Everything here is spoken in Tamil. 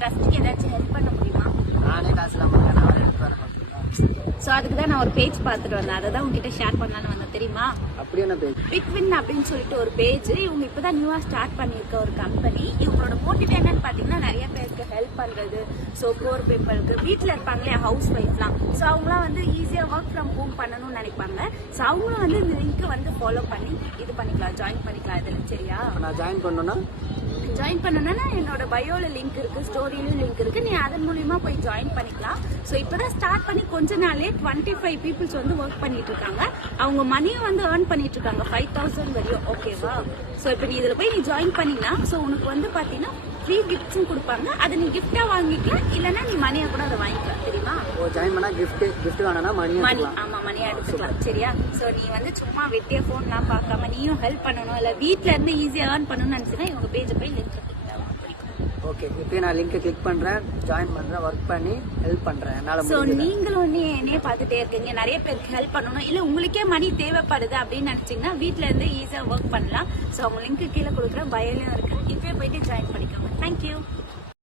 ட்ரஸ்ட்டுக்கு ஏதாச்சும் ஹெல்ப் பண்ண முடியுமா? நானே காசு இல்லாமல் இருக்கேன், நான் ஹெல்ப் பண்ண மாட்டேன். ஸோ அதுக்கு தான் நான் ஒரு பேஜ் பார்த்துட்டு வந்தேன், அதை தான் உங்ககிட்ட ஷேர் பண்ணலான்னு வந்தேன். தெரியுமா? அப்படி என்ன பேஜ்? பிக்வின் அப்படின்னு சொல்லிட்டு ஒரு பேஜ். இவங்க இப்பதான் நியூவா ஸ்டார்ட் பண்ணிருக்க ஒரு கம்பெனி. இவங்களோட மோட்டிவ் என்னன்னு பாத்தீங்கன்னா நிறைய பேருக்கு ஹெல்ப் பண்றது. ஸோ போர் பீப்பிளுக்கு வீட்டுல இருப்பாங்களே ஹவுஸ் ஒய்ஃப்லாம், ஸோ அவங்களாம் வந்து ஈஸியா ஒர்க் ஃப்ரம் ஹோம் பண்ணணும்னு நினைப்பாங்க. ஸோ அவங்களும் வந்து இந்த லிங்க் வந்து ஃபாலோ பண்ணி இது பண்ணிக்கலாம், ஜாயின் பண்ணிக்கலாம். இதுல சரியா? நான் ஜாயின் பண்ணணும்னா என்னோட பயோல லிங்க் இருக்கு, ஸ்டோரியிலும் லிங்க் இருக்கு, நீ அதன் மூலியமா போய் ஜாயின் பண்ணிக்கலாம். ஸோ இப்பதான் ஸ்டார்ட் பண்ணி கொஞ்ச நாளே 25 பீப்புள்ஸ் வந்து ஒர்க் பண்ணிட்டு இருக்காங்க. அவங்க மணியும் வந்து ஏர்ன் பண்ணிட்டு இருக்காங்க 5000 வரையும். ஓகேவா? ஸோ இப்போ நீ இதுல போய் நீ ஜாயின் பண்ணினா ஸோ உனக்கு வந்து பாத்தீங்கன்னா ஃப்ரீ கிஃப்ட்ஸும் கொடுப்பாங்க. அதை நீ கிஃப்டா வாங்கிக்கலாம், இல்லைன்னா நீ மணியா கூட அதை வாங்கிக்கலாம். தெரியுமா? ஜாயின் பண்ணா கிஃப்ட் வேணா மணி. ஆமா, மணியா எடுத்துக்கலாம். சரியா? ஸோ நீ வந்து சும்மா வெட்டிய போன்லாம் பார்க்காம நீயும் ஹெல்ப் பண்ணணும், இல்ல வீட்டுல இருந்து ஈஸியா ஏர்ன் பண்ணணும்னு நினைச்சுன்னா இவங்க பேஜ் போய் லிங்க் ஓகே. இப்போ நான் லிங்க் கிளிக் பண்றேன், ஜாயின் பண்றேன், ஒர்க் பண்ணி ஹெல்ப் பண்றேன். என்னால சோ நீங்களும் வந்து என்னைய பார்த்துட்டே இருக்கீங்க, நிறைய பேருக்கு ஹெல்ப் பண்ணணும், இல்ல உங்களுக்கே மணி தேவைப்படுது அப்படின்னு நினைச்சீங்கன்னா வீட்டுல இருந்து ஈஸியா ஒர்க் பண்ணலாம். சோ அவங்க லிங்க் கீழே கொடுக்குறேன், பயோலயும் இருக்கு, இப்பவே போயிட்டு ஜாயின் பண்ணிக்கோங்க. தேங்க்யூ.